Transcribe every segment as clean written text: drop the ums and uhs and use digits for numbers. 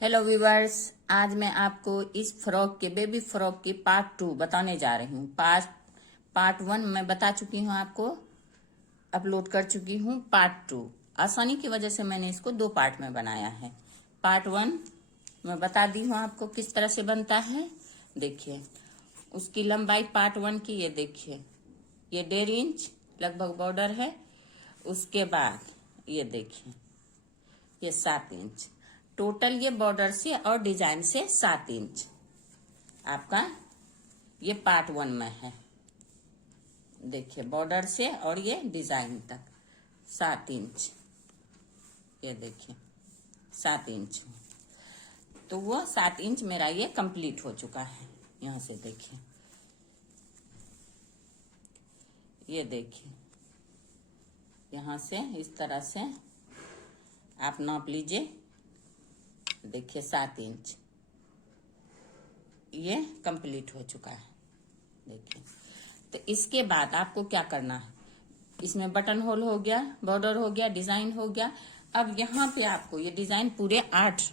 Hello viewers, आज मैं आपको इस फ्रॉक के बेबी फ्रॉक की पार्ट 2 बताने जा रही हूँ। पार्ट 1 मैं बता चुकी हूँ, आपको अपलोड कर चुकी हूँ। पार्ट 2 आसानी की वजह से मैंने इसको 2 पार्ट में बनाया है। पार्ट 1 मैं बता दी हूँ आपको किस तरह से बनता है। देखिए उसकी लंबाई पार्ट 1 की, ये देखिए ये 1.5 इंच लगभग बॉर्डर है। उसके बाद ये देखिए ये 7 इंच टोटल, ये बॉर्डर से और डिजाइन से 7 इंच आपका ये पार्ट 1 में है। देखिए बॉर्डर से और ये डिजाइन तक 7 इंच, ये देखिए 7 इंच। तो वो 7 इंच मेरा ये कंप्लीट हो चुका है। यहां से देखिए, ये देखिए यहां से इस तरह से आप नाप लीजिए। देखिए 7 इंच ये कंप्लीट हो चुका है। देखिए तो इसके बाद आपको क्या करना है, इसमें बटन होल हो गया, बॉर्डर हो गया, डिजाइन हो गया। अब यहाँ पे आपको ये डिजाइन पूरे 8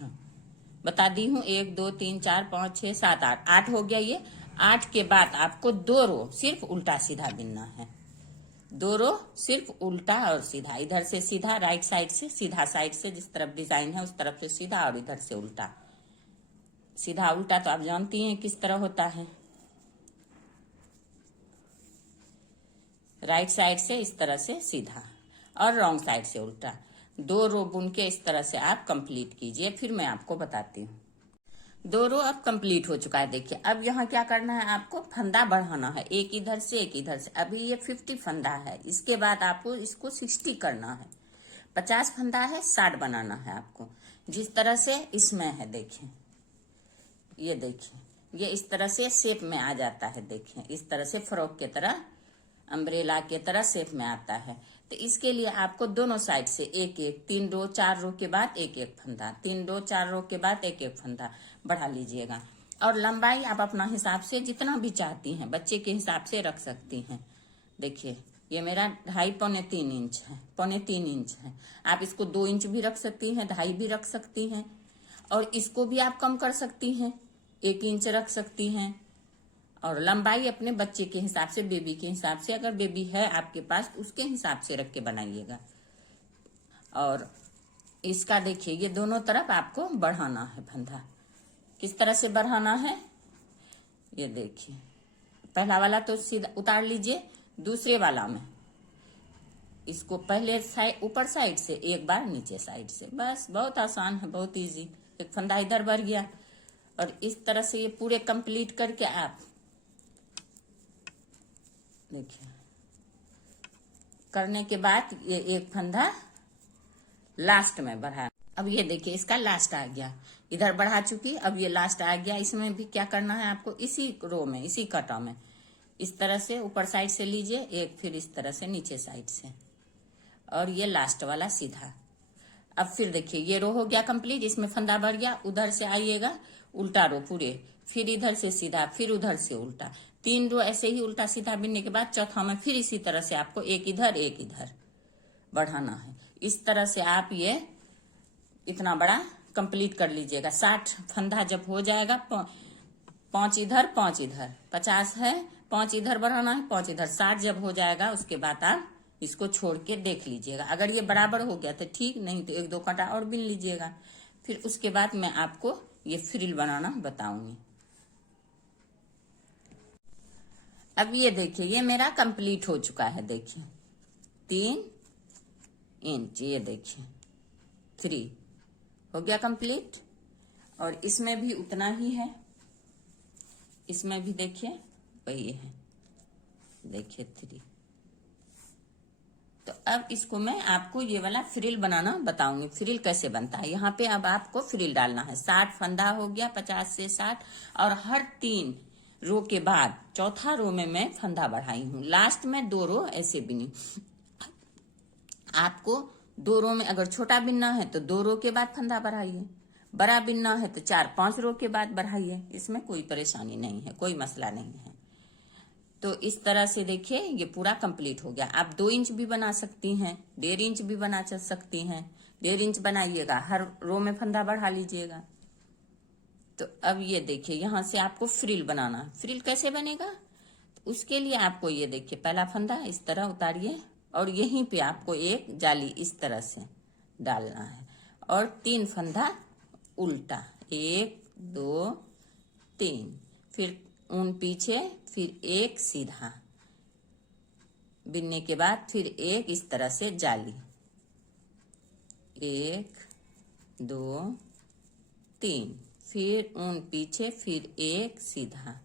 बता दी हूँ, 1 2 3 4 5 6 7 8 हो गया। ये 8 के बाद आपको 2 रो सिर्फ उल्टा सीधा बिनना है। 2 रो सिर्फ उल्टा और सीधा, इधर से सीधा, राइट साइड से सीधा, साइड से जिस तरफ डिजाइन है उस तरफ से सीधा और इधर से उल्टा। सीधा उल्टा तो आप जानती हैं किस तरह होता है। राइट साइड से इस तरह से सीधा और रॉन्ग साइड से उल्टा। 2 रो बुन के इस तरह से आप कंप्लीट कीजिए, फिर मैं आपको बताती हूँ। 2 रो अब कंप्लीट हो चुका है। देखिए अब यहाँ क्या करना है, आपको फंदा बढ़ाना है, एक इधर से एक इधर से। अभी ये 50 फंदा है, इसके बाद आपको इसको 60 करना है। 50 फंदा है, 60 बनाना है आपको, जिस तरह से इसमें है। देखिए ये देखिए ये इस तरह से शेप में आ जाता है। देखिए इस तरह से फ्रॉक के तरह, अम्ब्रेला के तरह शेप में आता है। तो इसके लिए आपको दोनों साइड से एक एक, 3 रो 4 रो के बाद एक एक फंदा, 3 रो 4 रो के बाद एक एक फंदा बढ़ा लीजिएगा। और लंबाई आप अपना हिसाब से जितना भी चाहती हैं, बच्चे के हिसाब से रख सकती हैं। देखिए ये मेरा 2.5 पौने 3 इंच है, पौने 3 इंच है। आप इसको 2 इंच भी रख सकती हैं, 2.5 भी रख सकती हैं, और इसको भी आप कम कर सकती हैं, 1 इंच रख सकती हैं। और लंबाई अपने बच्चे के हिसाब से, बेबी के हिसाब से, अगर बेबी है आपके पास उसके हिसाब से रख के बनाइएगा। और इसका देखिए ये दोनों तरफ आपको बढ़ाना है फंदा। किस तरह से बढ़ाना है, ये देखिए पहला वाला तो सीधा उतार लीजिए, दूसरे वाला में इसको पहले साइड ऊपर साइड से, एक बार नीचे साइड से, बस बहुत आसान है, बहुत इजी। एक फंदा इधर बढ़ गया और इस तरह से ये पूरे कंप्लीट करके आप देखिए करने के बाद ये एक फंदा लास्ट में बढ़ा। अब ये देखिए इसका लास्ट आ गया, इधर बढ़ा चुकी, अब ये लास्ट आ गया। इसमें भी क्या करना है आपको, इसी रो में, इसी कटा में इस तरह से ऊपर साइड से लीजिए एक, फिर इस तरह से नीचे साइड से, और ये लास्ट वाला सीधा। अब फिर देखिए ये रो हो गया कंप्लीट, इसमें फंदा बढ़ गया। उधर से आइएगा उल्टा रो पूरे, फिर इधर से सीधा, फिर उधर से उल्टा। 3 रो ऐसे ही उल्टा सीधा बिनने के बाद चौथा में फिर इसी तरह से आपको एक इधर बढ़ाना है। इस तरह से आप ये इतना बड़ा कंप्लीट कर लीजिएगा। 60 फंदा जब हो जाएगा, 5 इधर 5 इधर, 50 है, 5 इधर बढ़ाना है, 5 इधर, 60 जब हो जाएगा उसके बाद आप इसको छोड़ के देख लीजिएगा। अगर ये बराबर हो गया तो ठीक, नहीं तो 1 2 कांटा और बिन लीजिएगा। फिर उसके बाद मैं आपको ये फ्रिल बनाना बताऊंगी। अब ये देखिए ये मेरा कंप्लीट हो चुका है। देखिए 3 इंच, ये देखिए 3 हो गया कंप्लीट। और इसमें भी उतना ही है, इसमें भी देखिए वही है, देखिए 3। तो अब इसको मैं आपको ये वाला फ्रिल बनाना बताऊंगी। फ्रिल कैसे बनता है, यहाँ पे अब आपको फ्रिल डालना है। 60 फंदा हो गया, 50 से 60, और हर 3 रो के बाद चौथा रो में मैं फंदा बढ़ाई हूँ, लास्ट में 2 रो ऐसे बिनी। आपको 2 रो में अगर छोटा बिनना है तो 2 रो के बाद फंदा बढ़ाइए, बड़ा बिनना है तो 4 5 रो के बाद बढ़ाइए। इसमें कोई परेशानी नहीं है, कोई मसला नहीं है। तो इस तरह से देखिए ये पूरा कंप्लीट हो गया। आप 2 इंच भी बना सकती हैं, 1.5 इंच भी बना सकती हैं। 1.5 इंच बनाइएगा, हर रो में फंदा बढ़ा लीजिएगा। तो अब ये देखिए यहाँ से आपको फ्रिल बनाना है। फ्रिल कैसे बनेगा? तो उसके लिए आपको ये देखिए पहला फंदा इस तरह उतारिए और यहीं पे आपको एक जाली इस तरह से डालना है और 3 फंदा उल्टा, 1 2 3, फिर ऊन पीछे, फिर एक सीधा बिनने के बाद फिर एक इस तरह से जाली, 1 2 3, फिर ऊन पीछे, फिर एक सीधा,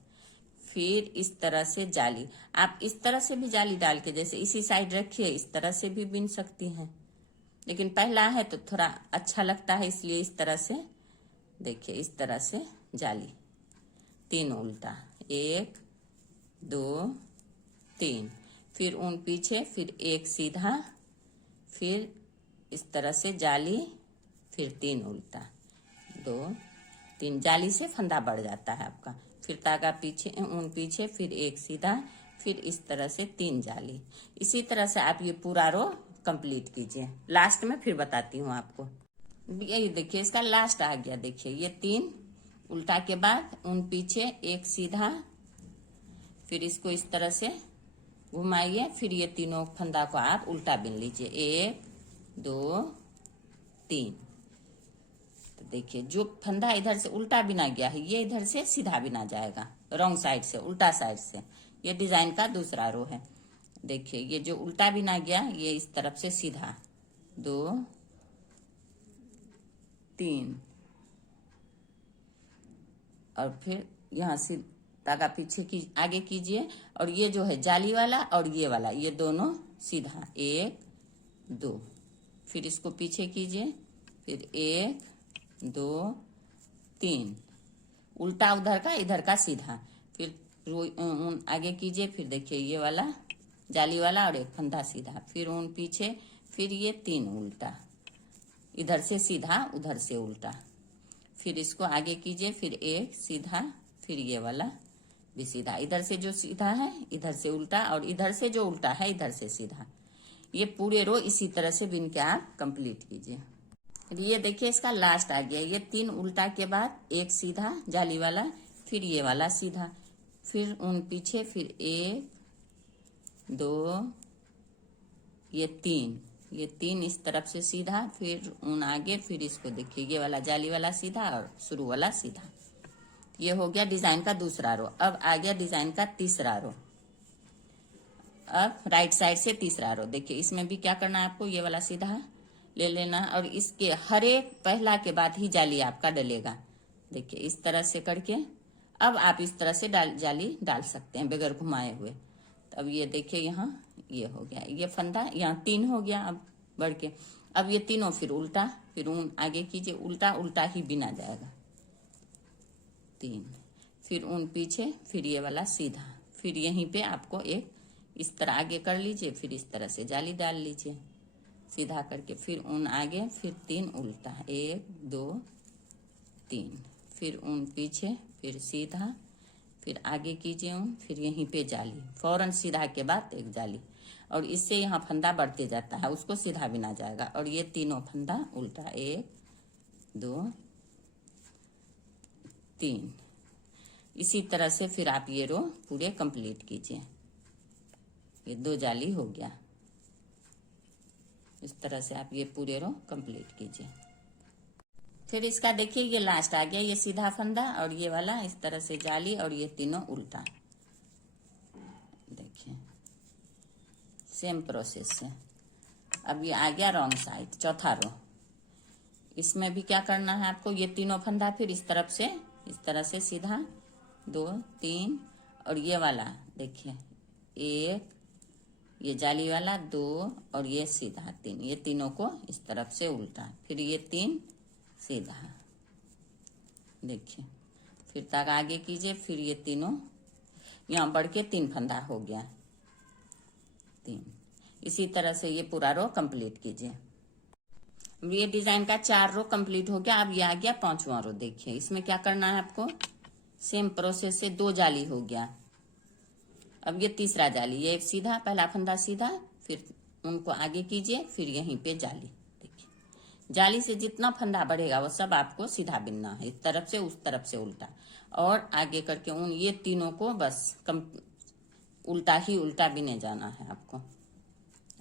फिर इस तरह से जाली। आप इस तरह से भी जाली डाल के जैसे इसी साइड रखिए, इस तरह से भी बिन सकती हैं, लेकिन पहला है तो थोड़ा अच्छा लगता है इसलिए इस तरह से देखिए, इस तरह से जाली, 3 उल्टा, 1 2 3, फिर ऊन पीछे, फिर एक सीधा, फिर इस तरह से जाली, फिर 3 उल्टा, 2 3, जाली से फंदा बढ़ जाता है आपका। फिर तागा पीछे, ऊन पीछे, फिर एक सीधा, फिर इस तरह से 3 जाली। इसी तरह से आप ये पूरा रो कंप्लीट कीजिए। लास्ट में फिर बताती हूँ आपको। ये देखिए इसका लास्ट आ गया। देखिए ये 3 उल्टा के बाद ऊन पीछे, एक सीधा, फिर इसको इस तरह से घुमाइए, फिर ये तीनों फंदा को आप उल्टा बिन लीजिए, 1 2 3। तो देखिए जो फंदा इधर से उल्टा बिना गया है ये इधर से सीधा बिना जाएगा, रॉन्ग साइड से, उल्टा साइड से। ये डिजाइन का दूसरा रो है। देखिए ये जो उल्टा बिना गया ये इस तरफ से सीधा, 2 3, और फिर यहाँ से धागा पीछे की आगे कीजिए, और ये जो है जाली वाला और ये वाला, ये दोनों सीधा, 1 2, फिर इसको पीछे कीजिए, फिर 1 2 3, उल्टा उधर का इधर का सीधा, फिर ऊन आगे कीजिए, फिर देखिए ये वाला जाली वाला और एक फंदा सीधा, फिर ऊन पीछे, फिर ये 3 उल्टा, इधर से सीधा उधर से उल्टा, फिर इसको आगे कीजिए, फिर एक सीधा, फिर ये वाला भी सीधा, इधर से जो सीधा है इधर से उल्टा, और इधर से जो उल्टा है इधर से सीधा। ये पूरे रो इसी तरह से बिन के आप कंप्लीट कीजिए। ये देखिए इसका लास्ट आ गया। ये 3 उल्टा के बाद एक सीधा जाली वाला, फिर ये वाला सीधा, फिर ऊन पीछे, फिर 1 2, ये 3, ये 3 इस तरफ से सीधा, फिर ऊन आगे, फिर इसको देखिए ये वाला जाली वाला सीधा और शुरू वाला सीधा। ये हो गया डिजाइन का दूसरा रो। अब आ गया डिजाइन का तीसरा रो। अब राइट साइड से तीसरा रो। देखिए इसमें भी क्या करना है आपको, ये वाला सीधा ले लेना और इसके हर एक पहला के बाद ही जाली आपका डलेगा। देखिए इस तरह से करके अब आप इस तरह से जाली डाल सकते हैं बगैर घुमाए हुए। तो अब ये देखिए यहाँ ये हो गया, ये फंदा यहाँ 3 हो गया अब बढ़ के। अब ये तीनों फिर उल्टा, फिर ऊन आगे कीजिए, उल्टा उल्टा ही बिना जाएगा, 3, फिर ऊन पीछे, फिर ये वाला सीधा, फिर यहीं पे आपको एक इस तरह आगे कर लीजिए, फिर इस तरह से जाली डाल लीजिए सीधा करके, फिर ऊन आगे, फिर 3 उल्टा, 1 2 3, फिर ऊन पीछे, फिर सीधा, फिर आगे कीजिए ऊन, फिर यहीं पे जाली, फौरन सीधा के बाद एक जाली, और इससे यहाँ फंदा बढ़ते जाता है, उसको सीधा बिना जाएगा। और ये तीनों फंदा उल्टा, 1 2 3। इसी तरह से फिर आप ये रो पूरे कंप्लीट कीजिए। ये 2 जाली हो गया। इस तरह से आप ये पूरे रो कंप्लीट कीजिए। फिर इसका देखिए ये लास्ट आ गया, ये सीधा फंदा और ये वाला इस तरह से जाली और ये तीनों उल्टा। देखिए सेम प्रोसेस से अब ये आ गया रॉन्ग साइड, चौथा रो। इसमें भी क्या करना है आपको, ये तीनों फंदा फिर इस तरफ से इस तरह से सीधा, 2 3, और ये वाला देखिए 1, ये जाली वाला 2, और ये सीधा 3, ये तीनों को इस तरफ से उल्टा, फिर ये 3 सीधा। देखिए फिर तक आगे कीजिए, फिर ये तीनों यहाँ बढ़ के 3 फंदा हो गया, 3। इसी तरह से ये पूरा रो कंप्लीट कीजिए। ये डिजाइन का 4 रो कंप्लीट हो गया। अब ये आ गया 5वां रो। देखिए इसमें क्या करना है आपको, सेम प्रोसेस से 2 जाली हो गया। अब ये तीसरा जाली, ये एक सीधा, पहला फंदा सीधा, फिर उनको आगे कीजिए, फिर यहीं पे जाली। देखिए जाली से जितना फंदा बढ़ेगा वो सब आपको सीधा बिनना है, इस तरफ से उस तरफ से उल्टा, और आगे करके उन ये तीनों को बस उल्टा ही उल्टा बिने जाना है आपको।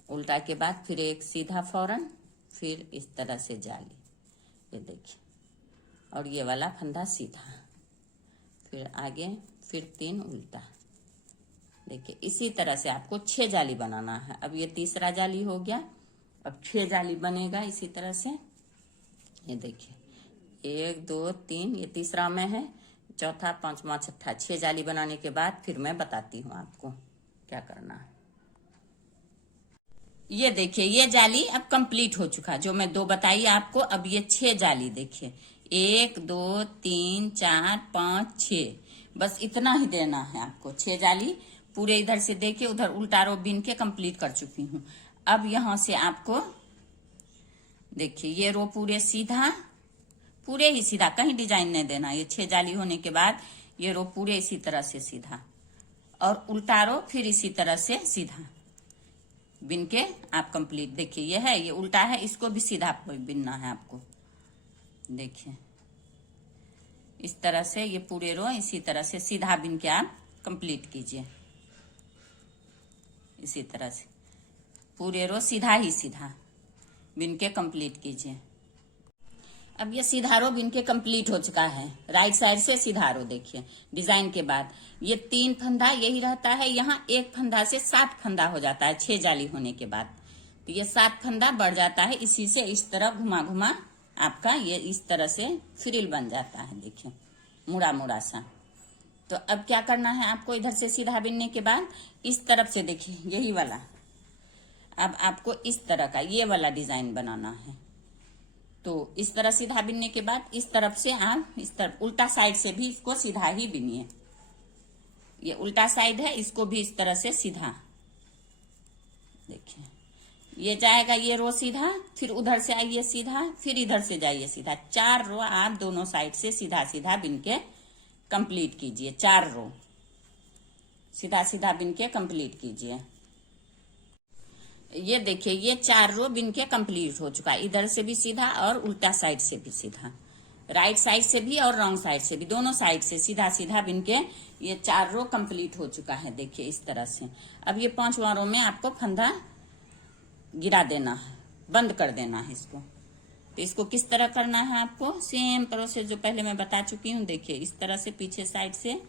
उल्टा के बाद फिर एक सीधा फौरन, फिर इस तरह से जाली, ये देखिए, और ये वाला फंदा सीधा, फिर आगे, फिर 3 उल्टा। देखिए इसी तरह से आपको 6 जाली बनाना है। अब ये तीसरा जाली हो गया, अब 6 जाली बनेगा इसी तरह से। ये देखिए 1 2 3, ये तीसरा में है, चौथा, पांचवा, छठा, 6 जाली बनाने के बाद फिर मैं बताती हूँ आपको क्या करना है। ये देखिए ये जाली अब कंप्लीट हो चुका, जो मैं 2 बताई आपको। अब ये 6 जाली देखिए, 1 2 3 4 5 6, बस इतना ही देना है आपको। 6 जाली पूरे इधर से देखिए, उधर उल्टा रो बीन के कंप्लीट कर चुकी हूँ। अब यहां से आपको देखिए ये रो पूरे सीधा, पूरे ही सीधा, कहीं डिजाइन नहीं देना। ये 6 जाली होने के बाद ये रो पूरे इसी तरह से सीधा, और उल्टा रो फिर इसी तरह से सीधा बिन के आप कंप्लीट। देखिए ये है, ये उल्टा है, इसको भी सीधा बिनना है आपको। देखिए इस तरह से ये पूरे रो इसी तरह से सीधा बिन के आप कंप्लीट कीजिए। इसी तरह से पूरे रो सीधा ही सीधा बिन के कंप्लीट कीजिए। अब ये सीधा रो बिन के कंप्लीट हो चुका है, राइट साइड से सीधा रो। देखिए डिजाइन के बाद ये 3 फंदा यही रहता है, यहाँ एक फंदा से 7 फंदा हो जाता है 6 जाली होने के बाद। तो ये 7 फंदा बढ़ जाता है, इसी से इस तरह घुमा घुमा आपका ये इस तरह से फ्रिल बन जाता है। देखिए मुड़ा मुड़ा सा। तो अब क्या करना है आपको, इधर से सीधा बिनने के बाद इस तरफ से देखिए यही वाला, अब आपको इस तरह का ये वाला डिजाइन बनाना है। तो इस तरह सीधा बिनने के बाद इस तरफ से आप इस तरफ उल्टा साइड से भी इसको सीधा ही बिनिए। ये उल्टा साइड है, इसको भी इस तरह से सीधा। देखिए ये जाएगा ये रो सीधा, फिर उधर से आइए सीधा, फिर इधर से जाइए सीधा। 4 रो आप दोनों साइड से सीधा सीधा बिन के कंप्लीट कीजिए। 4 रो सीधा सीधा बिन के कंप्लीट कीजिए। ये देखिए ये 4 रो बिन के कंप्लीट हो चुका है, इधर से भी सीधा और उल्टा साइड से भी सीधा, राइट साइड से भी और रॉन्ग साइड से भी, दोनों साइड से सीधा सीधा बिन के ये 4 रो कंप्लीट हो चुका है। देखिए इस तरह से। अब ये 5वां रो में आपको फंदा गिरा देना है, बंद कर देना है इसको। तो इसको किस तरह करना है आपको, सेम प्रोसेस जो पहले मैं बता चुकी हूँ। देखिए इस तरह से पीछे साइड से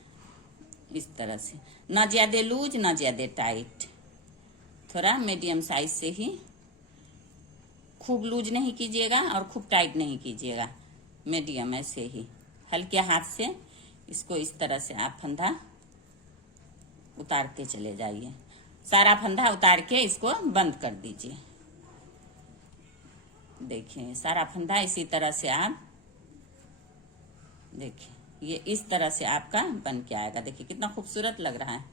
इस तरह से, ना ज्यादा लूज ना ज्यादा टाइट, थोड़ा मीडियम साइज से ही, खूब लूज नहीं कीजिएगा और खूब टाइट नहीं कीजिएगा, मीडियम ऐसे ही हल्के हाथ से इसको इस तरह से आप फंदा उतारते चले जाइए। सारा फंदा उतार के इसको बंद कर दीजिए। देखिए सारा फंदा इसी तरह से आप देखिए ये इस तरह से आपका बन के आएगा। देखिए कितना खूबसूरत लग रहा है।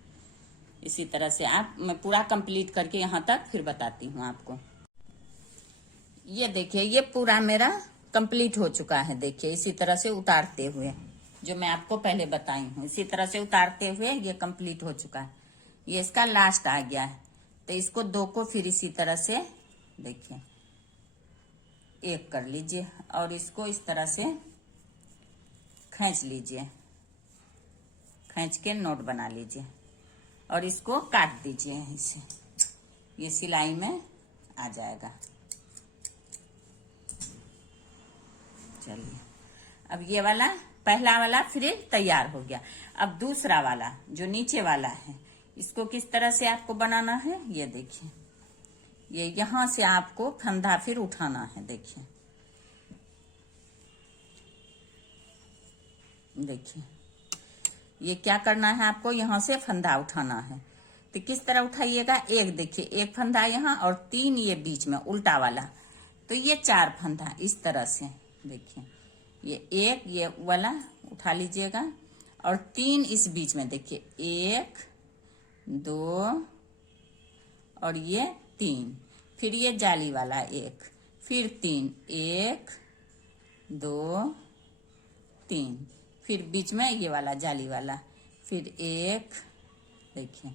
इसी तरह से आप, मैं पूरा कंप्लीट करके यहाँ तक फिर बताती हूँ आपको। ये देखिए ये पूरा मेरा कंप्लीट हो चुका है। देखिए इसी तरह से उतारते हुए, जो मैं आपको पहले बताई हूँ, इसी तरह से उतारते हुए ये कंप्लीट हो चुका है। ये इसका लास्ट आ गया है। तो इसको 2 को फिर इसी तरह से देखिए 1 कर लीजिए और इसको इस तरह से खींच लीजिए, खींच के नोट बना लीजिए और इसको काट दीजिए इसे, ये सिलाई में आ जाएगा। चलिए अब ये वाला पहला वाला फ्रिल तैयार हो गया। अब दूसरा वाला जो नीचे वाला है, इसको किस तरह से आपको बनाना है, ये देखिए ये यहां से आपको फंदा फिर उठाना है। देखिए देखिए ये क्या करना है आपको, यहां से फंदा उठाना है। तो किस तरह उठाइएगा, एक देखिए एक फंदा यहाँ और 3 ये बीच में उल्टा वाला, तो ये 4 फंदा इस तरह से। देखिए ये एक ये वाला उठा लीजिएगा और 3 इस बीच में। देखिए 1 2 और ये 3, फिर ये जाली वाला 1, फिर 3, 1 2 3, फिर बीच में ये वाला जाली वाला, फिर 1 देखिए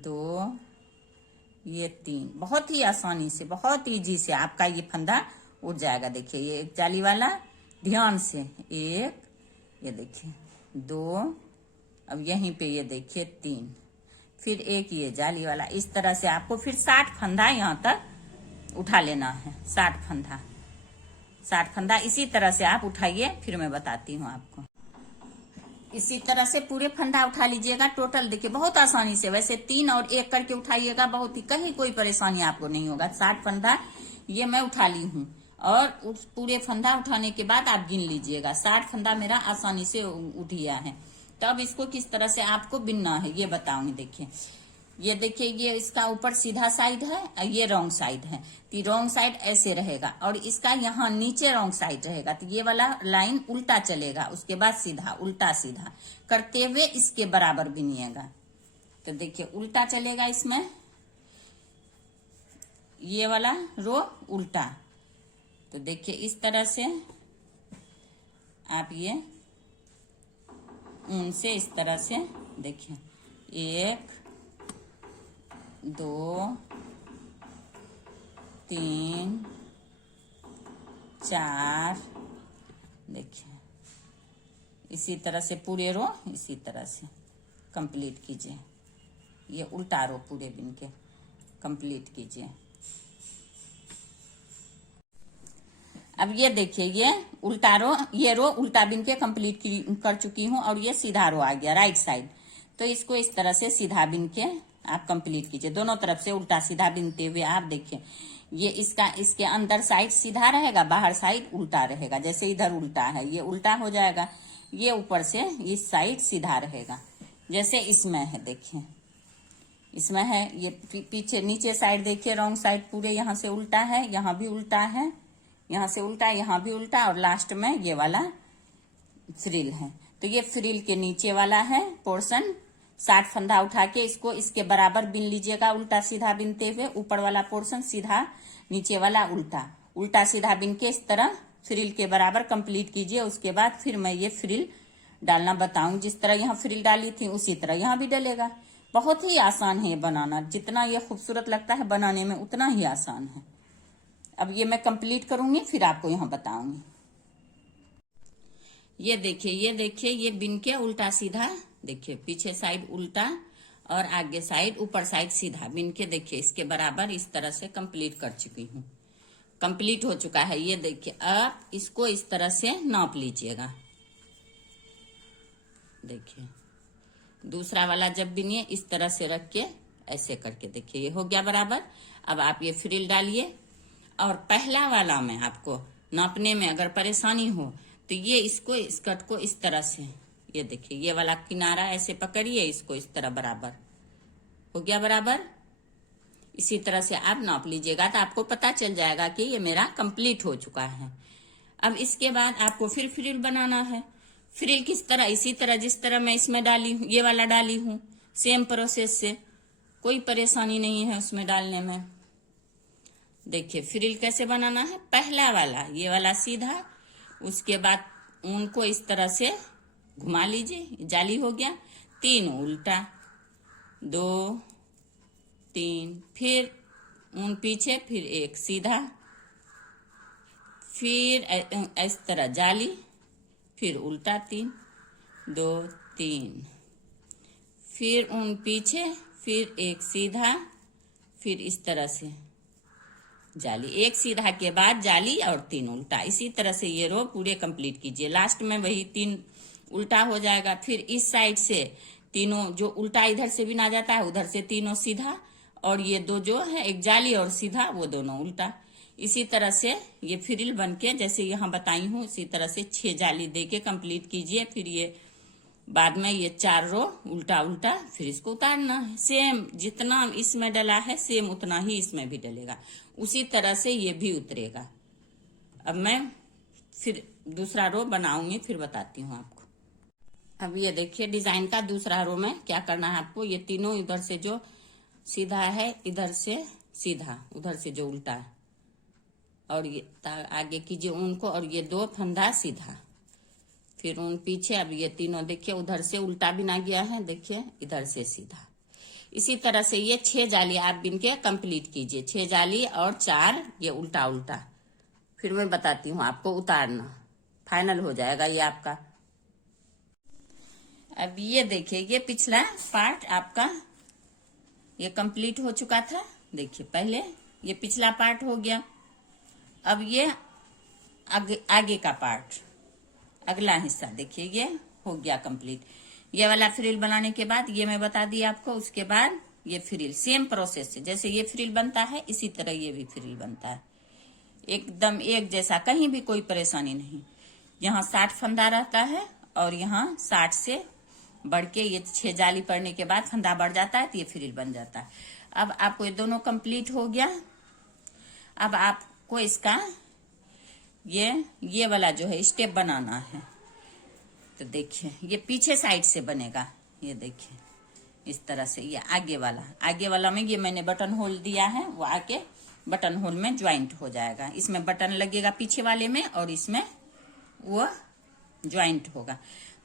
2 ये 3। बहुत ही आसानी से, बहुत इजी से आपका ये फंदा उठ जाएगा। देखिए ये एक जाली वाला, ध्यान से, एक, ये देखिए 2, अब यहीं पे ये देखिए 3, फिर एक ये जाली वाला। इस तरह से आपको फिर 60 फंदा यहाँ तक उठा लेना है। 60 फंदा इसी तरह से आप उठाइए, फिर मैं बताती हूँ आपको। इसी तरह से पूरे फंदा उठा लीजिएगा टोटल। देखिए बहुत आसानी से, वैसे 3 और 1 करके उठाइएगा, बहुत ही, कहीं कोई परेशानी आपको नहीं होगा। 60 फंदा ये मैं उठा ली हूँ, और उस पूरे फंदा उठाने के बाद आप गिन लीजिएगा। 60 फंदा मेरा आसानी से उठ गया है। तो अब इसको किस तरह से आपको बिनना है ये बताऊंगी। देखिए ये देखिए, ये इसका ऊपर सीधा साइड है, ये रॉन्ग साइड है, तो रॉन्ग साइड ऐसे रहेगा, और इसका यहाँ नीचे रॉन्ग साइड रहेगा। तो ये वाला लाइन उल्टा चलेगा, उसके बाद सीधा, उल्टा सीधा करते हुए इसके बराबर बिनिएगा। तो देखिए उल्टा चलेगा इसमें, ये वाला रो उल्टा। तो देखिए इस तरह से आप ये ऊन से इस तरह से देखिए, 1 2 3 4, देखिए इसी तरह से पूरे रो इसी तरह से कंप्लीट कीजिए। ये उल्टा रो पूरे बिन के कंप्लीट कीजिए। अब ये देखिए, ये उल्टा रो, ये रो उल्टा बिन के कंप्लीट कर चुकी हूँ, और ये सीधा रो आ गया राइट साइड। तो इसको इस तरह से सीधा बिन के आप कंप्लीट कीजिए, दोनों तरफ से उल्टा सीधा बिनते हुए। आप देखिए ये इसके अंदर साइड सीधा रहेगा, बाहर साइड उल्टा रहेगा। जैसे इधर उल्टा है, ये उल्टा हो जाएगा, ये ऊपर से इस साइड सीधा रहेगा, जैसे इसमें है। देखिए इसमें है, ये पीछे नीचे साइड देखिए रॉन्ग साइड पूरे यहाँ से उल्टा है, यहाँ भी उल्टा है, यहाँ से उल्टा, यहाँ भी उल्टा, और लास्ट में ये वाला फ्रिल है। तो ये फ्रिल के नीचे वाला है पोर्शन। 60 फंदा उठा के इसको इसके बराबर बिन लीजिएगा, उल्टा सीधा बिनते हुए। ऊपर वाला पोर्शन सीधा, नीचे वाला उल्टा, उल्टा सीधा बिन के इस तरह फ्रिल के बराबर कंप्लीट कीजिए। उसके बाद फिर मैं ये फ्रिल डालना बताऊं। जिस तरह यहाँ फ्रिल डाली थी उसी तरह यहाँ भी डलेगा। बहुत ही आसान है ये बनाना, जितना ये खूबसूरत लगता है बनाने में उतना ही आसान है। अब ये मैं कंप्लीट करूंगी, फिर आपको यहाँ बताऊंगी। ये देखिए ये बिन के उल्टा सीधा, देखिए पीछे साइड उल्टा और आगे साइड, ऊपर साइड सीधा बिन के देखिए इसके बराबर इस तरह से कंप्लीट कर चुकी हूँ। कंप्लीट हो चुका है। ये देखिए आप इसको इस तरह से नाप लीजिएगा। देखिए दूसरा वाला जब बिनिए इस तरह से रख के ऐसे करके देखिए, ये हो गया बराबर। अब आप ये फ्रिल डालिए, और पहला वाला में आपको नापने में अगर परेशानी हो तो ये इसको स्कर्ट को इस तरह से, ये देखिए ये वाला किनारा ऐसे पकड़िए, इसको इस तरह बराबर हो गया बराबर। इसी तरह से आप नाप लीजिएगा तो आपको पता चल जाएगा कि ये मेरा कंप्लीट हो चुका है। अब इसके बाद आपको फिर फ्रिल बनाना है। फ्रिल किस तरह, इसी तरह जिस तरह मैं इसमें डाली हूँ, ये वाला डाली हूँ, सेम प्रोसेस से, कोई परेशानी नहीं है उसमें डालने में। देखिए फ्रिल कैसे बनाना है। पहला वाला ये वाला सीधा, उसके बाद ऊन को इस तरह से घुमा लीजिए, जाली हो गया। 3 उल्टा, 2 3, फिर ऊन पीछे, फिर 1 सीधा, फिर इस तरह जाली, फिर उल्टा 3 2 3, फिर ऊन पीछे, फिर 1 सीधा, फिर इस तरह से जाली, 1 सीधा के बाद जाली और 3 उल्टा। इसी तरह से ये रो पूरे कंप्लीट कीजिए। लास्ट में वही 3 उल्टा हो जाएगा। फिर इस साइड से तीनों जो उल्टा इधर से बिना जाता है, उधर से तीनों सीधा, और ये 2 जो है, एक जाली और सीधा, वो दोनों उल्टा। इसी तरह से ये फ्रिल बन के जैसे यहाँ बताई हूँ, इसी तरह से 6 जाली दे के कंप्लीट कीजिए। फिर ये बाद में ये 4 रो उल्टा उल्टा, फिर इसको उतारना है। सेम जितना इसमें डला है सेम उतना ही इसमें भी डलेगा, उसी तरह से ये भी उतरेगा। अब मैं फिर दूसरा रो बनाऊंगी, फिर बताती हूँ आपको। अब ये देखिए डिजाइन का दूसरा रो में क्या करना है आपको। ये तीनों इधर से जो सीधा है, इधर से सीधा, उधर से जो उल्टा है, और ये आगे कीजिए ऊन को, और ये 2 फंदा सीधा, फिर ऊन पीछे। अब ये तीनों देखिए उधर से उल्टा बिना गया है, देखिए इधर से सीधा। इसी तरह से ये 6 जाली आप बिन के कंप्लीट कीजिए। 6 जाली और 4 ये उल्टा उल्टा, फिर मैं बताती हूँ आपको उतारना। फाइनल हो जाएगा ये आपका। अब ये देखिए, ये पिछला पार्ट आपका ये कंप्लीट हो चुका था। देखिए पहले ये पिछला पार्ट हो गया। अब ये आगे का पार्ट, अगला हिस्सा देखिए ये हो गया कंप्लीट। ये वाला फ्रिल बनाने के बाद ये मैं बता दी आपको। उसके बाद ये फ्रिल सेम प्रोसेस से, जैसे ये फ्रिल बनता है इसी तरह ये भी फ्रिल बनता है, एकदम एक जैसा, कहीं भी कोई परेशानी नहीं। यहाँ 60 फंदा रहता है और यहाँ 60 से बढ़ के ये 6 जाली पड़ने के बाद फंदा बढ़ जाता है तो ये फ्रिल बन जाता है। अब आपको ये दोनों कंप्लीट हो गया। अब आपको इसका ये वाला जो है स्टेप बनाना है। तो देखिए ये पीछे साइड से बनेगा। ये देखिए इस तरह से, ये आगे वाला में ये मैंने बटन होल दिया है, वो आके बटन होल में ज्वाइंट हो जाएगा। इसमें बटन लगेगा पीछे वाले में और इसमें वो ज्वाइंट होगा।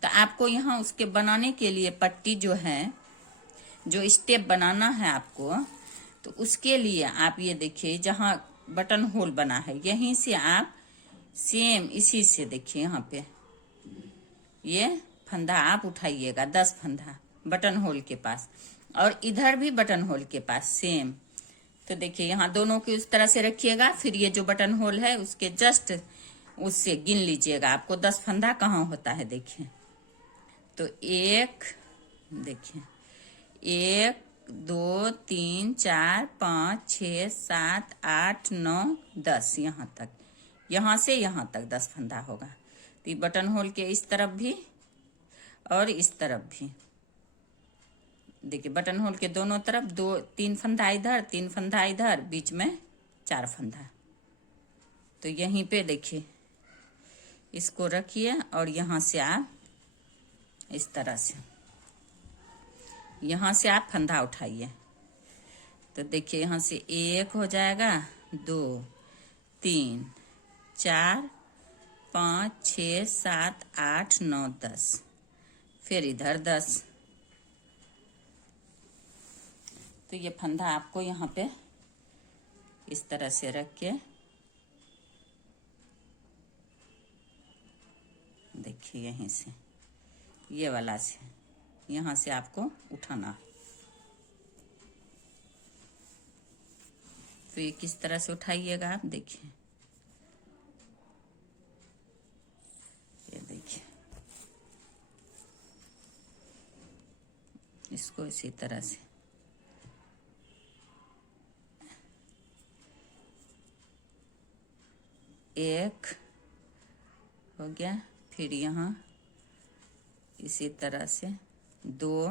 तो आपको यहाँ उसके बनाने के लिए पट्टी जो है, जो स्टेप बनाना है आपको, तो उसके लिए आप ये देखिए जहाँ बटन होल बना है यहीं से आप सेम इसी से देखिए यहाँ पे ये फंदा आप उठाइएगा, 10 फंदा बटन होल के पास और इधर भी बटन होल के पास सेम। तो देखिए यहाँ दोनों को उस तरह से रखिएगा। फिर ये जो बटन होल है उसके जस्ट उससे गिन लीजिएगा आपको 10 फंदा कहाँ होता है। देखिए तो एक, देखिए 1 2 3 4 5 6 7 8 9 10, यहाँ तक, यहाँ से यहाँ तक 10 फंदा होगा। तो ये बटन होल के इस तरफ भी और इस तरफ भी देखिए, बटन होल के दोनों तरफ 2-3 फंदा इधर, 3 फंदा इधर, बीच में 4 फंदा। तो यहीं पे देखिए इसको रखिए और यहाँ से आप इस तरह से, यहाँ से आप फंदा उठाइए। तो देखिए यहाँ से 1 हो जाएगा, 2 3 4 5 6 7 8 9 10, फिर इधर 10। तो ये फंदा आपको यहाँ पे इस तरह से रख के देखिए, यहीं से ये वाला से यहाँ से आपको उठाना। तो ये किस तरह से उठाइएगा आप देखिए, ये देखिए इसको इसी तरह से एक हो गया, फिर यहाँ इसी तरह से 2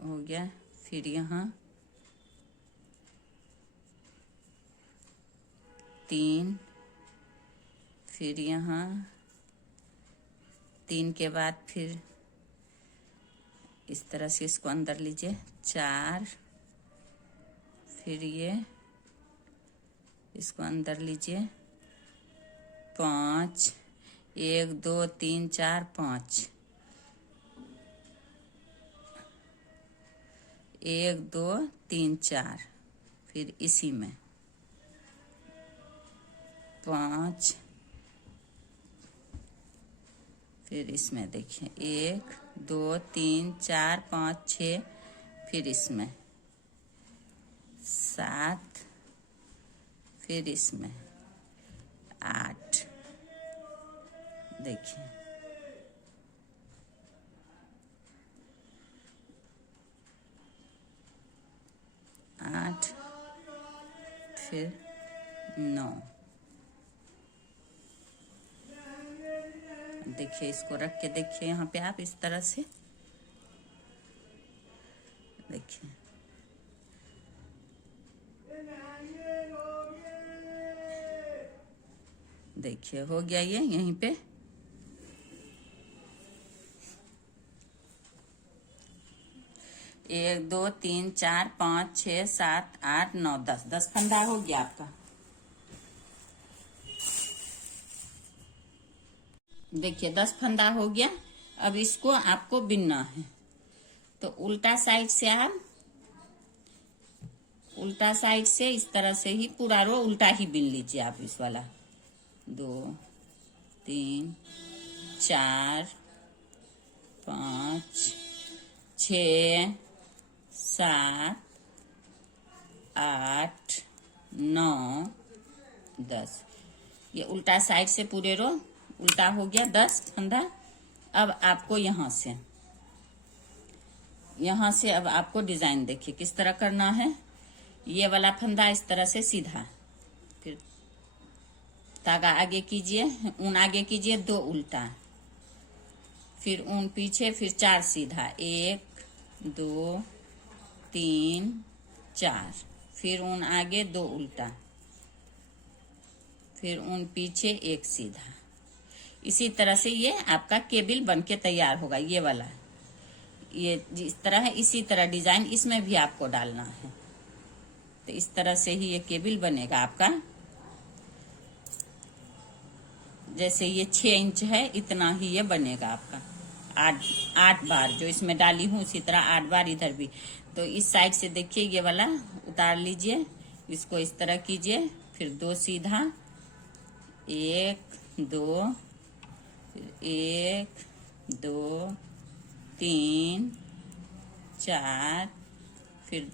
हो गया, फिर यहाँ 3, फिर यहाँ 3 के बाद फिर इस तरह से इसको अंदर लीजिए 4, फिर ये इसको अंदर लीजिए 5, 1 2 3 4 5, 1 2 3 4, फिर इसी में 5, फिर इसमें देखिए 1 2 3 4 5 6, फिर इसमें 7, फिर इसमें 8, देखिए 8, फिर 9। देखिए इसको रख के देखिए यहाँ पे आप इस तरह से देखिए, देखिए हो गया ये यहीं पे। 1 2 3 4 5 6 7 8 9 10, 10 फंदा हो गया आपका। देखिए 10 फंदा हो गया। अब इसको आपको बिनना है। तो उल्टा साइड से आप उल्टा साइड से इस तरह से ही पूरा रो उल्टा ही बिन लीजिए आप इस वाला। 2 3 4 5 6 7 8 9 10। ये उल्टा साइड से पूरे रो उल्टा हो गया 10 फंदा। अब आपको यहाँ से अब आपको डिजाइन देखिए किस तरह करना है। ये वाला फंदा इस तरह से सीधा, फिर धागा आगे कीजिए, ऊन आगे कीजिए, 2 उल्टा, फिर ऊन पीछे, फिर 4 सीधा, 1 2 3 4, फिर ऊन आगे 2 उल्टा, फिर ऊन पीछे 1 सीधा। इसी तरह से ये आपका केबिल बनके तैयार होगा। ये वाला ये जिस तरह है इसी तरह डिजाइन इसमें भी आपको डालना है। तो इस तरह से ही ये केबिल बनेगा आपका। जैसे ये 6 इंच है इतना ही ये बनेगा आपका। 8 बार जो इसमें डाली हूँ उसी तरह 8 बार इधर भी। तो इस साइड से देखिए ये वाला उतार लीजिए, इसको इस तरह कीजिए, फिर 2 सीधा, 1 2, फिर 1 2 3 4, फिर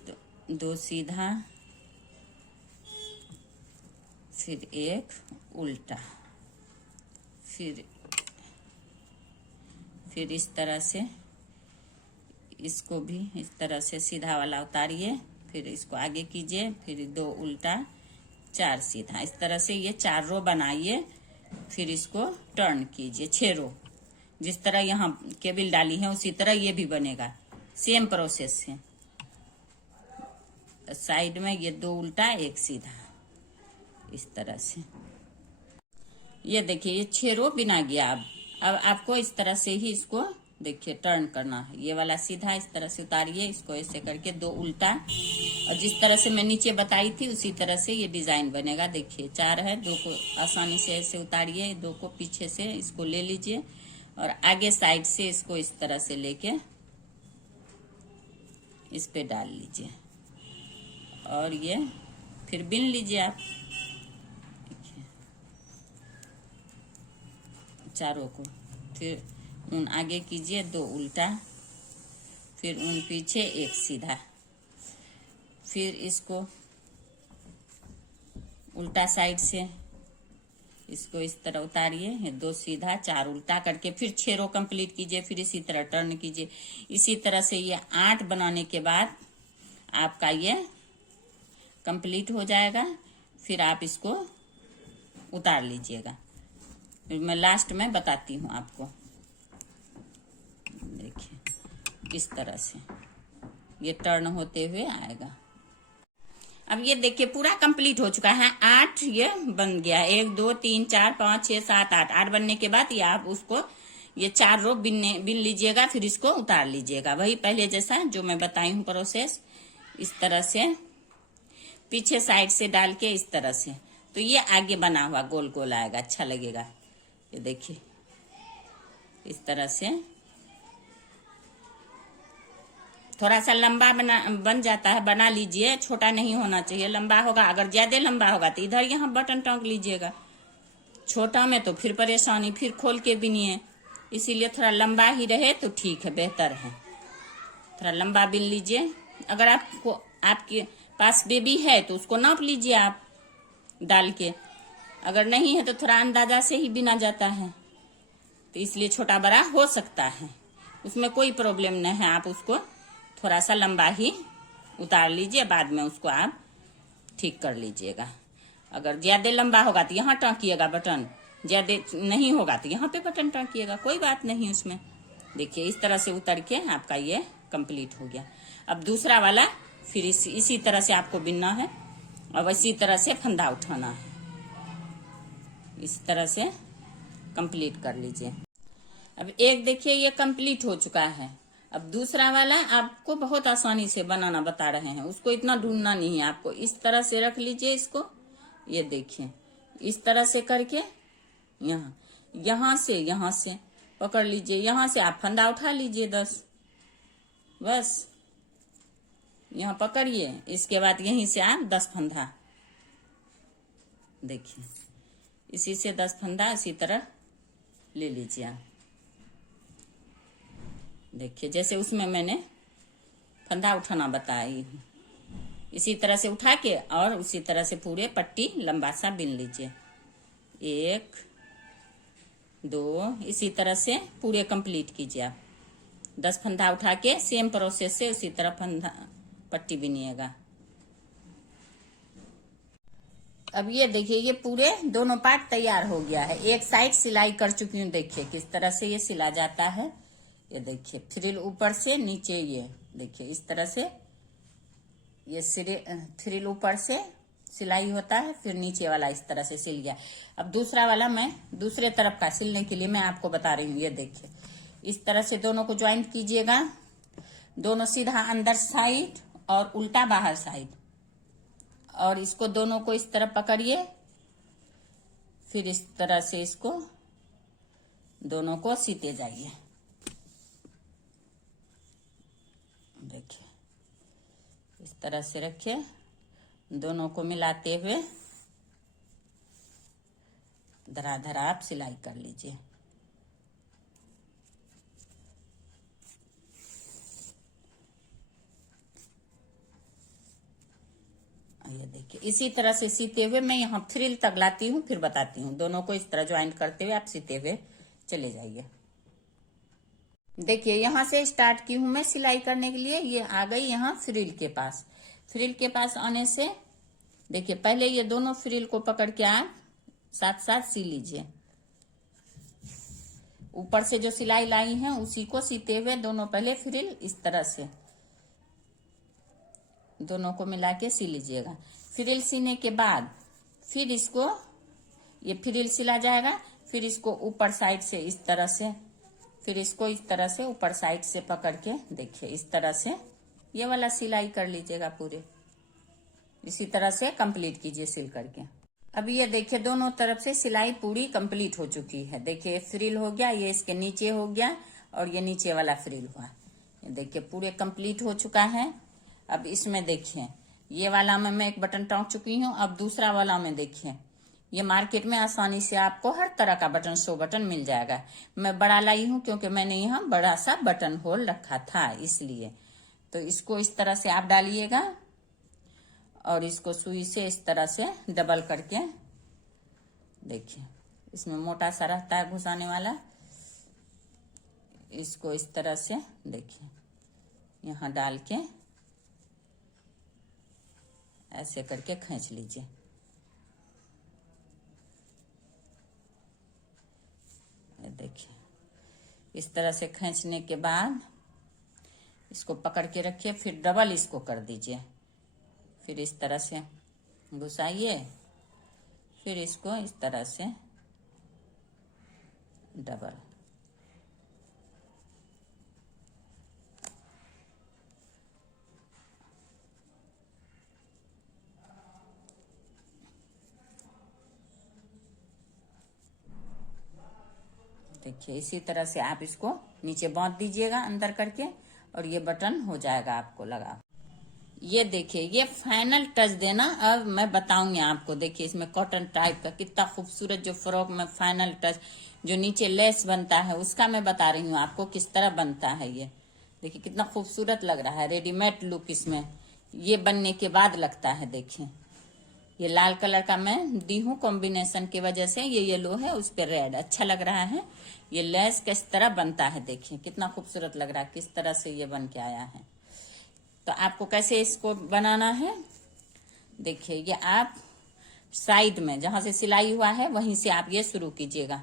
2 सीधा, फिर 1 उल्टा, फिर इस तरह से इसको भी इस तरह से सीधा वाला उतारिए, फिर इसको आगे कीजिए, फिर 2 उल्टा 4 सीधा। इस तरह से ये 4 रो बनाइए, फिर इसको टर्न कीजिए 6 रो। जिस तरह यहाँ केबिल डाली है उसी तरह ये भी बनेगा, सेम प्रोसेस से। साइड में ये 2 उल्टा 1 सीधा, इस तरह से। ये देखिए ये 6 रो बिना गया। अब आपको इस तरह से ही इसको देखिए टर्न करना है। ये वाला सीधा इस तरह से उतारिए, इसको ऐसे करके 2 उल्टा, और जिस तरह से मैं नीचे बताई थी उसी तरह से ये डिजाइन बनेगा। देखिए 4 है, 2 को आसानी से ऐसे उतारिए, 2 को पीछे से इसको ले लीजिए और आगे साइड से इसको इस तरह से लेके इस पे डाल लीजिए और ये फिर बिन लीजिए आप चारों को। फिर ऊन आगे कीजिए, 2 उल्टा, फिर ऊन पीछे 1 सीधा, फिर इसको उल्टा साइड से इसको इस तरह उतारिए, 2 सीधा 4 उल्टा करके फिर 6 रो कंप्लीट कीजिए, फिर इसी तरह टर्न कीजिए। इसी तरह से ये 8 बनाने के बाद आपका ये कंप्लीट हो जाएगा। फिर आप इसको उतार लीजिएगा। फिर मैं लास्ट में बताती हूँ आपको। देखिए इस तरह से ये टर्न होते हुए आएगा। अब ये देखिए पूरा कंप्लीट हो चुका है। 8 ये बन गया, 1 2 3 4 5 6 7 8। 8 बनने के बाद ये आप उसको ये 4 रो बिन लीजिएगा, फिर इसको उतार लीजिएगा। वही पहले जैसा जो मैं बताई हूँ प्रोसेस, इस तरह से पीछे साइड से डाल के इस तरह से। तो ये आगे बना हुआ गोल गोल आएगा, अच्छा लगेगा। ये देखिए इस तरह से थोड़ा सा लंबा बन जाता है, बना लीजिए। छोटा नहीं होना चाहिए, लंबा होगा। अगर ज्यादा लंबा होगा तो इधर यहाँ बटन टांग लीजिएगा। छोटा में तो फिर परेशानी, फिर खोल के बिनिए। इसीलिए थोड़ा लंबा ही रहे तो ठीक है, बेहतर है। थोड़ा लंबा बिन लीजिए। अगर आपके पास बेबी है तो उसको नाप लीजिए आप डाल के। अगर नहीं है तो थोड़ा अंदाजा से ही बिना जाता है, तो इसलिए छोटा बड़ा हो सकता है, उसमें कोई प्रॉब्लम नहीं है। आप उसको थोड़ा सा लंबा ही उतार लीजिए, बाद में उसको आप ठीक कर लीजिएगा। अगर ज्यादा लंबा होगा तो यहाँ टाँकिएगा बटन, ज्यादा नहीं होगा तो यहाँ पे बटन टाँकिएगा, कोई बात नहीं उसमें। देखिए इस तरह से उतर के आपका ये कंप्लीट हो गया। अब दूसरा वाला फिर इसी तरह से आपको बिनना है और इसी तरह से फंदा उठाना है। इस तरह से कंप्लीट कर लीजिए। अब एक देखिए ये कंप्लीट हो चुका है। अब दूसरा वाला आपको बहुत आसानी से बनाना बता रहे हैं, उसको इतना ढूंढना नहीं है आपको। इस तरह से रख लीजिए इसको, ये देखिए इस तरह से करके यहाँ से पकड़ लीजिए, यहाँ से आप फंदा उठा लीजिए 10, बस यहाँ पकड़िए, इसके बाद यहीं से आप 10 फंदा, देखिए इसी से 10 फंदा इसी तरह ले लीजिए आप। देखिए जैसे उसमें मैंने फंदा उठाना बताई हूँ, इसी तरह से उठा के और उसी तरह से पूरे पट्टी लंबा सा बिन लीजिए। 1 2 इसी तरह से पूरे कंप्लीट कीजिए आप। 10 फंदा उठा के सेम प्रोसेस से उसी तरह फंदा पट्टी बिनिएगा। अब ये देखिए ये पूरे दोनों पार्ट तैयार हो गया है। एक साइड सिलाई कर चुकी हूँ, देखिए किस तरह से ये सिला जाता है। ये देखिए फ्रिल ऊपर से नीचे, ये देखिए इस तरह से ये फ्रिल ऊपर से सिलाई होता है, फिर नीचे वाला इस तरह से सिल गया। अब दूसरा वाला मैं दूसरे तरफ का सिलने के लिए मैं आपको बता रही हूँ। ये देखिए इस तरह से दोनों को ज्वाइंट कीजिएगा, दोनों सीधा अंदर साइड और उल्टा बाहर साइड, और इसको दोनों को इस तरह पकड़िए, फिर इस तरह से इसको दोनों को सीते जाइए। देखिए इस तरह से रखिए, दोनों को मिलाते हुए धराधर आप सिलाई कर लीजिए। ये देखिए इसी तरह से सीते हुए मैं यहाँ फ्रिल तक लाती हूँ, फिर बताती हूँ। दोनों को इस तरह ज्वाइंट करते हुए आप सीते हुए चले जाइए। देखिए यहाँ से स्टार्ट की हूँ मैं सिलाई करने के लिए, ये आ गई यहाँ फ्रिल के पास। फ्रिल के पास आने से देखिए पहले ये दोनों फ्रिल को पकड़ के आप साथ साथ सी लीजिए। ऊपर से जो सिलाई लाई है उसी को सीते हुए दोनों पहले फ्रिल इस तरह से दोनों को मिला के सी लीजिएगा। फ्रिल सीने के बाद फिर इसको ये फ्रिल सिला जाएगा, फिर इसको ऊपर साइड से इस तरह से, फिर इसको इस तरह से ऊपर साइड से पकड़ के देखिए इस तरह से ये वाला सिलाई कर लीजिएगा पूरे। इसी तरह से कंप्लीट कीजिए सिल करके। अब ये देखिए दोनों तरफ से सिलाई पूरी कंप्लीट हो चुकी है। देखिए फ्रिल हो गया, ये इसके नीचे हो गया और ये नीचे वाला फ्रिल हुआ। ये देखिए पूरे कंप्लीट हो चुका है। अब इसमें देखिए ये वाला में मैं एक बटन टाँग चुकी हूँ। अब दूसरा वाला में देखिए ये मार्केट में आसानी से आपको हर तरह का बटन 100 बटन मिल जाएगा। मैं बड़ा लाई हूँ क्योंकि मैंने यहाँ बड़ा सा बटन होल रखा था इसलिए। तो इसको इस तरह से आप डालिएगा और इसको सुई से इस तरह से डबल करके देखिए, इसमें मोटा सा रहता है घुसाने वाला, इसको इस तरह से देखिए यहाँ डाल के ऐसे करके खींच लीजिए। ये देखिए इस तरह से खींचने के बाद इसको पकड़ के रखिए, फिर डबल इसको कर दीजिए, फिर इस तरह से घुसाइए, फिर इसको इस तरह से डबल। देखिए इसी तरह से आप इसको नीचे बांध दीजिएगा अंदर करके और ये बटन हो जाएगा आपको लगा। ये देखिए ये फाइनल टच देना अब मैं बताऊंगी आपको। देखिए इसमें कॉटन टाइप का कितना खूबसूरत जो फ्रॉक में फाइनल टच जो नीचे लेस बनता है उसका मैं बता रही हूँ आपको किस तरह बनता है। ये देखिए कितना खूबसूरत लग रहा है, रेडीमेड लुक इसमें ये बनने के बाद लगता है। देखिए ये लाल कलर का मैं दी हूँ कॉम्बिनेशन की वजह से, ये येलो है उस पर रेड अच्छा लग रहा है। ये लेस किस तरह बनता है देखिए कितना खूबसूरत लग रहा है, किस तरह से ये बन के आया है। तो आपको कैसे इसको बनाना है देखिए, ये आप साइड में जहां से सिलाई हुआ है वहीं से आप ये शुरू कीजिएगा।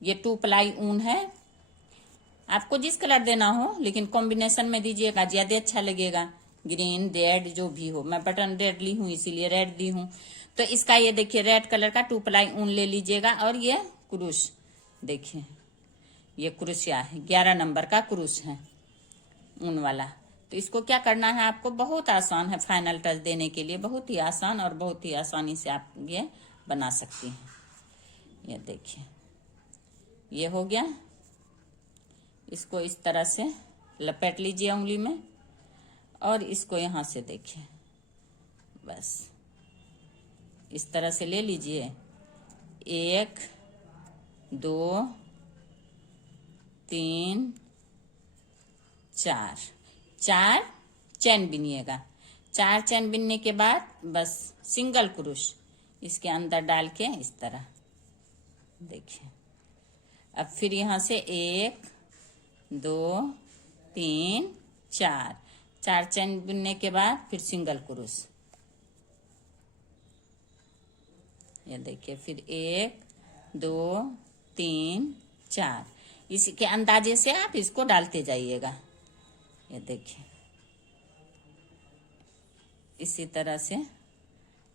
ये 2 प्लाई ऊन है, आपको जिस कलर देना हो लेकिन कॉम्बिनेशन में दीजिएगा ज्यादा अच्छा लगेगा, ग्रीन रेड जो भी हो। मैं बटन रेड ली हूँ इसीलिए रेड दी हूँ। तो इसका ये देखिए रेड कलर का 2 प्लाई ऊन ले लीजिएगा और ये क्रूस देखिए ये क्रूसिया है, 11 नंबर का क्रूस है ऊन वाला। तो इसको क्या करना है आपको, बहुत आसान है फाइनल टच देने के लिए, बहुत ही आसान और बहुत ही आसानी से आप ये बना सकती हैं। ये देखिए ये हो गया, इसको इस तरह से लपेट लीजिए उंगली में और इसको यहाँ से देखिए, बस इस तरह से ले लीजिए। 1 2 3 4 4 चैन बिनिएगा। 4 चैन बिनने के बाद बस सिंगल क्रोश इसके अंदर डाल के इस तरह देखिए। अब फिर यहाँ से 1 2 3 4 4 चैन बुनने के बाद फिर सिंगल क्रोश, ये देखिए। फिर 1 2 3 4 इसी के अंदाजे से आप इसको डालते जाइएगा, ये देखिए। इसी तरह से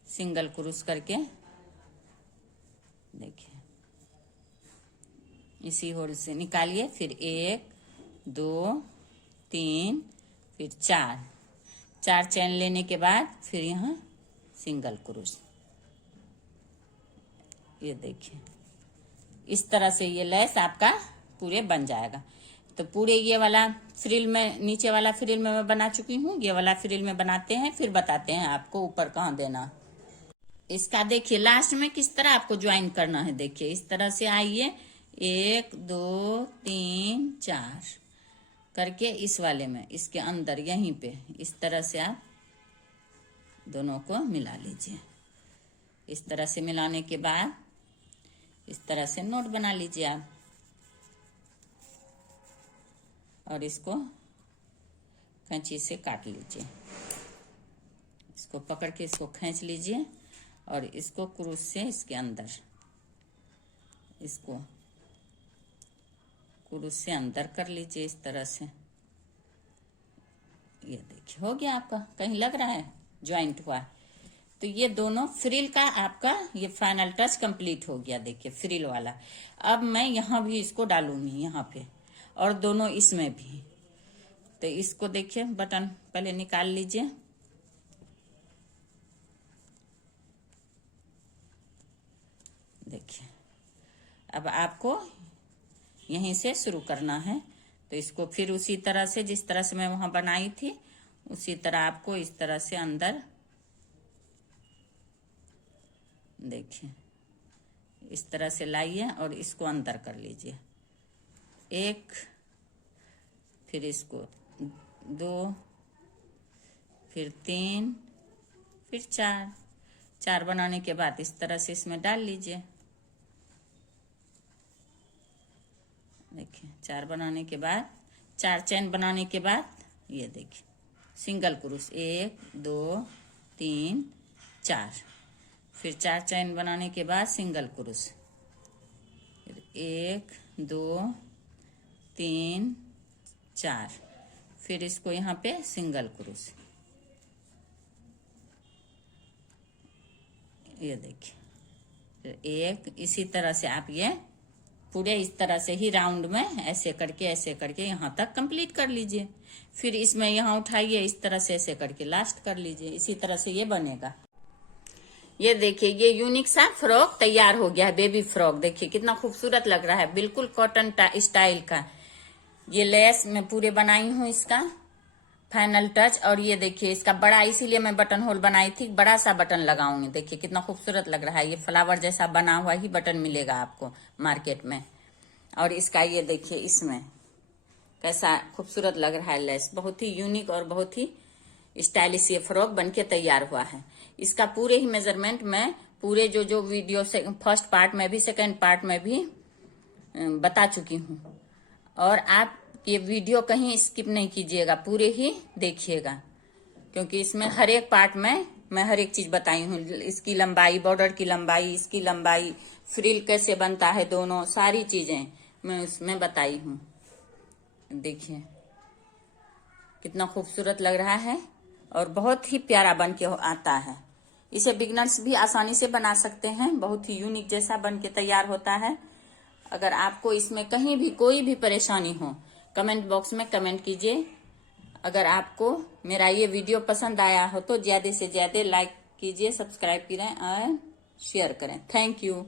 सिंगल क्रोश करके देखिए, इसी होल से निकालिए। फिर 1 2 3 फिर 4 चैन लेने के बाद फिर यहाँ सिंगल क्रोश, ये देखिए। इस तरह से ये लेस आपका पूरे बन जाएगा। तो पूरे ये वाला फ्रिल में, नीचे वाला फ्रिल में मैं बना चुकी हूँ। ये वाला फ्रिल में बनाते हैं, फिर बताते हैं आपको ऊपर कहाँ देना। इसका देखिए लास्ट में किस तरह आपको ज्वाइन करना है। देखिए इस तरह से आइए, 1 2 3 4 करके इस वाले में, इसके अंदर यहीं पे इस तरह से आप दोनों को मिला लीजिए। इस तरह से मिलाने के बाद इस तरह से नोट बना लीजिए आप, और इसको कैंची से काट लीजिए। इसको पकड़ के इसको खींच लीजिए और इसको क्रूस से इसके अंदर, इसको क्रूस से अंदर कर लीजिए इस तरह से। ये देखिए हो गया आपका, कहीं लग रहा है ज्वाइंट हुआ। तो ये दोनों फ्रिल का आपका ये फाइनल टच कंप्लीट हो गया। देखिए फ्रिल वाला। अब मैं यहाँ भी इसको डालूंगी यहाँ पे, और दोनों इसमें भी। तो इसको देखिए, बटन पहले निकाल लीजिए। देखिए अब आपको यहीं से शुरू करना है। तो इसको फिर उसी तरह से, जिस तरह से मैं वहां बनाई थी, उसी तरह आपको इस तरह से अंदर देखिए इस तरह से लाइए और इसको अंदर कर लीजिए। 1 फिर इसको 2 फिर 3 फिर 4 बनाने के बाद इस तरह से इसमें डाल लीजिए। देखिए 4 बनाने के बाद, 4 चैन बनाने के बाद ये देखिए सिंगल क्रोश 1 2 3 4, फिर 4 चैन बनाने के बाद सिंगल क्रोश, फिर 1 2 3 4, फिर इसको यहाँ पे सिंगल क्रोश, ये देखिए। एक इसी तरह से आप ये पूरे इस तरह से ही राउंड में ऐसे करके यहाँ तक कंप्लीट कर लीजिए। फिर इसमें यहाँ उठाइए, इस तरह से ऐसे करके लास्ट कर लीजिए। इसी तरह से ये बनेगा। ये देखिए ये यूनिक सा फ्रॉक तैयार हो गया है, बेबी फ्रॉक। देखिए कितना खूबसूरत लग रहा है, बिल्कुल कॉटन स्टाइल का। ये लेस मैं पूरे बनाई हूँ, इसका फाइनल टच। और ये देखिए इसका बड़ा, इसीलिए मैं बटन होल बनाई थी, बड़ा सा बटन लगाऊंगी। देखिए कितना खूबसूरत लग रहा है। ये फ्लावर जैसा बना हुआ ही बटन मिलेगा आपको मार्केट में। और इसका ये देखिए इसमें कैसा खूबसूरत लग रहा है लेस, बहुत ही यूनिक और बहुत ही स्टाइलिश ये फ्रॉक बनके तैयार हुआ है। इसका पूरे ही मेजरमेंट मैं पूरे जो वीडियो से फर्स्ट पार्ट में भी सेकेंड पार्ट में भी बता चुकी हूँ। और आप ये वीडियो कहीं स्किप नहीं कीजिएगा, पूरे ही देखिएगा, क्योंकि इसमें हर एक पार्ट में मैं हर एक चीज बताई हूँ। इसकी लंबाई, बॉर्डर की लंबाई, इसकी लंबाई, फ्रिल कैसे बनता है, दोनों सारी चीजें मैं उसमें बताई हूँ। देखिए कितना खूबसूरत लग रहा है और बहुत ही प्यारा बन के आता है। इसे बिगनर्स भी आसानी से बना सकते हैं, बहुत ही यूनिक जैसा बन के तैयार होता है। अगर आपको इसमें कहीं भी कोई भी परेशानी हो, कमेंट बॉक्स में कमेंट कीजिए। अगर आपको मेरा ये वीडियो पसंद आया हो तो ज्यादा से ज्यादा लाइक कीजिए, सब्सक्राइब करें और शेयर करें। Thank you.